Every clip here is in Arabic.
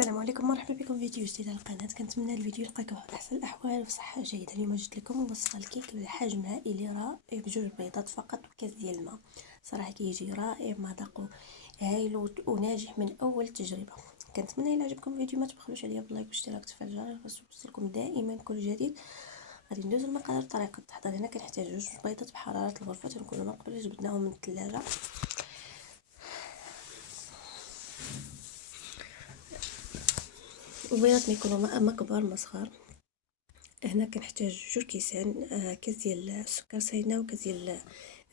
السلام عليكم، مرحبا بكم في فيديو جديد على القناه. كنتمنى الفيديو يلقاكم في احسن الاحوال وفي صحه جيده. اليوم جبت لكم وصفه الكيك بحجم عائلي رائع بجوج بيضات فقط وكاس ديال الماء. صراحه كيجي رائع، مذاقه هايل وناجح من اول تجربه. كنتمنى الى عجبكم الفيديو ما تبخلوش عليا باللايك والاشتراك وتفعيل الجرس باش يوصلكم دائما كل جديد. غادي ندوزو المقادير. طريقه التحضير: هنا كنحتاج جوج بيضات بحراره الغرفه، تنكونوا من قبل جبدناهم من الثلاجه. البيضات ما يكونوا ما كبار ما صغار. هنا كنحتاج جوج كيسان، كاس ديال السكر ساينه وكاس ديال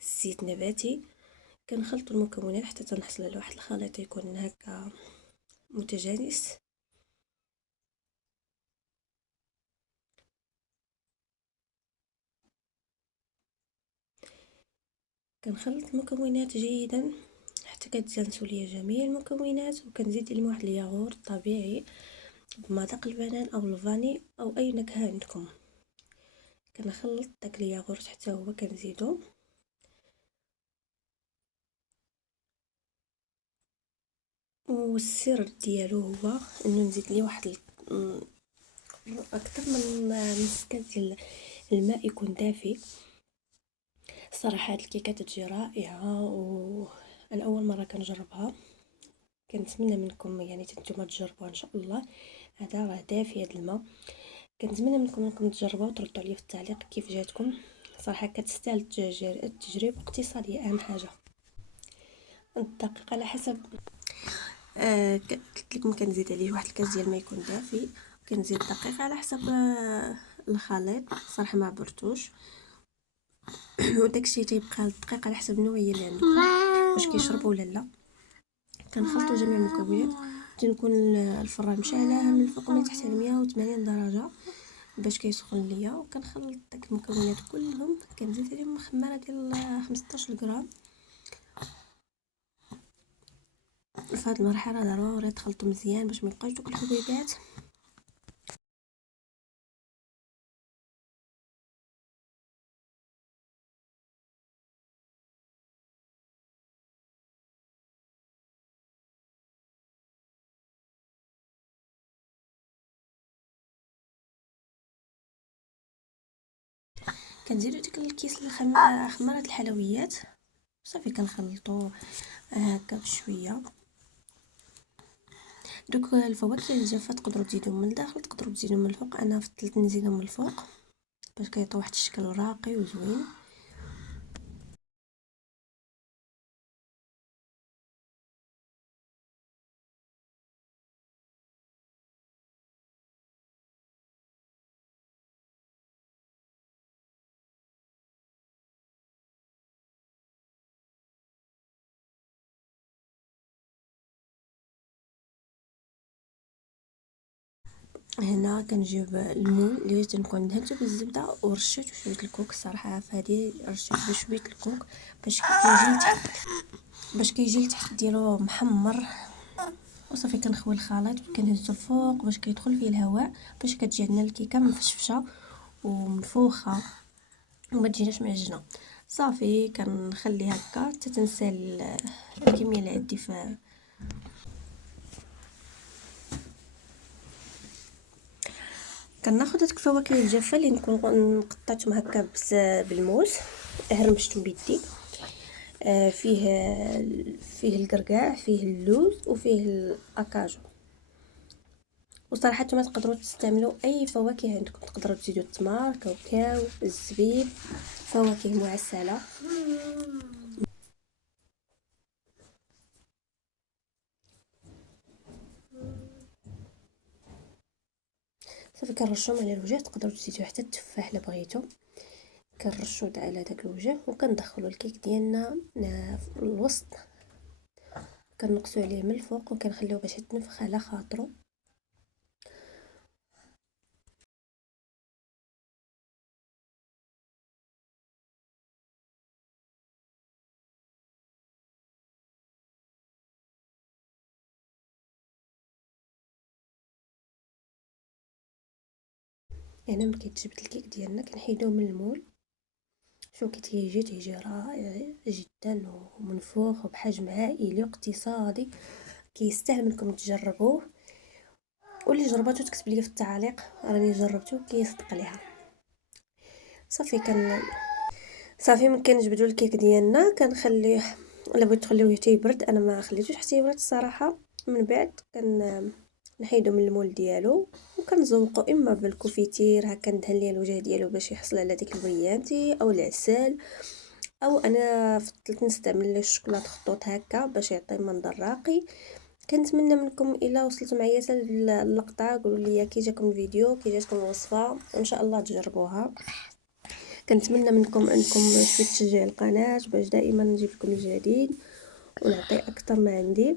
الزيت نباتي. كنخلطوا المكونات حتى تنحصل على واحد الخليط يكون هكا متجانس. كنخلط المكونات جيدا حتى كتجانسوا ليا جميع المكونات، وكنزيد لهم واحد الياغورت طبيعي بمذاق البنان او الفاني او اي نكهه عندكم. كنخلط داك الياغورت حتى هو كنزيدو، والسر ديالو هو انه نزيد ليه واحد اكثر من نص كاس ديال الماء يكون دافي. الصراحه هاد الكيكه تجي رائعه وانا اول مره كنجربها. كنتمنى منكم يعني نتوما تجربوها ان شاء الله. هذا راه دافي هاد الماء. كنتمنى منكم انكم تجربوها وتردوا عليا في التعليق كيف جاتكم. صراحه كتستاهل التجربه، اقتصاديه اهم حاجه. الدقيق على حسب. قلت لكم كنزيد عليه واحد الكاس ديال الماء يكون دافي، كنزيد الدقيق على حسب الخليط. صراحه ما عبرتوش وداكشي تيبقى الدقيق على حسب النوعيه اللي عندكم واش كيشربوا ولا لا. كنخلطوا جميع المكونات، تنكون الفران مشعله من الفوق ومن تحت على 180 درجه باش كيسخن ليا. وكنخلط داك المكونات كلهم، كنزيد عليهم خماره ديال 15 غرام. في هذه المرحله ضروري تخلطوا مزيان باش ما يبقاوش دوك الحبيبات. كنزيدو ديك الكيس خمارة الحلويات صافي كنخلطو هكا بشويه. دوك الفواكه الجافه تقدروا تزيدوا من الداخل، تقدروا تزيدوا من الفوق. انا فضلت نزيدهم من الفوق باش كيعطيو واحد الشكل راقي وزوين. هنا كنجيب المول اللي تنكون دهنته بالزبده ورشيت شويه الكوك. الصراحه فهادي رشيت بشويه الكوك باش كيجي لتحت ديالو محمر. وصافي كنخوي الخليط وكنهزو الفوق باش كيدخل فيه الهواء، باش كتجي عندنا الكيكه مفشفشه ومنفوخه وما تجيناش معجنه. صافي كنخلي هكا حتى تنسال الكميه اللي عندي. كناخذ هذيك الفواكه الجافه اللي نكون قطعتهم هكا بالموس، هرمشتهم بيدي. فيه القرقاع، فيه اللوز، وفيه الاكاجو. وصراحه ما تقدروا تستعملوا اي فواكه عندكم، تقدروا تزيدوا التمر، كاوكاو، الزبيب، فواكه معسله. صافي كنرشوهم على الوجه، تقدروا تزيدوا حتى التفاح الا بغيتو. كنرشوا على داك الوجه وكندخلوا الكيك ديالنا في الوسط، كنقصوا عليه من الفوق وكنخليوه باش يتنفخ على خاطرو. يعني ملي كيتجبد الكيك ديالنا كنحيدوه من المول. شوف كي تيجي رائع جدا ومنفوخ وبحجم عائلي واقتصادي. كيستاهل منكم تجربوه. واللي جربته تكتب لي في التعاليق راني جربته كيصدق ليها. صافي من كنجبدوا الكيك ديالنا كنخليه، الا بغيتو تخليوه حتى يبرد، انا ما خليتوش حتى يبرد الصراحه. من بعد نحيدو من المول ديالو وكنزوقو اما بالكوفيتير هكا ندهن ليه الوجه ديالو باش يحصل على ديك البريانتي، او العسل، او انا فضلت نستعمل ليه الشوكولاط خطوط هكا باش يعطي منظر راقي. كنتمنى منكم الا وصلتوا معايا حتى اللقطه قولوا لي كي جاكم الفيديو، كي جاتكم الوصفه، وان شاء الله تجربوها. كنتمنى منكم انكم شويه تشجيع القناه باش دائما نجيب لكم الجديد ونعطي اكثر ما عندي.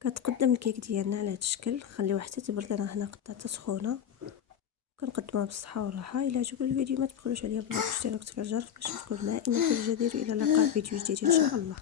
كتقدم الكيك ديالنا على هذا الشكل، خليوها حتى تبرد. انا هنا قطعتها سخونه، كنقدمها بالصحه والراحه. الى عجبكم الفيديو ما تبخلوش عليا باللايك والاشتراك والجرس باش تكونوا دائما كل جديد، والى اللقاء في فيديو جديد ان شاء الله.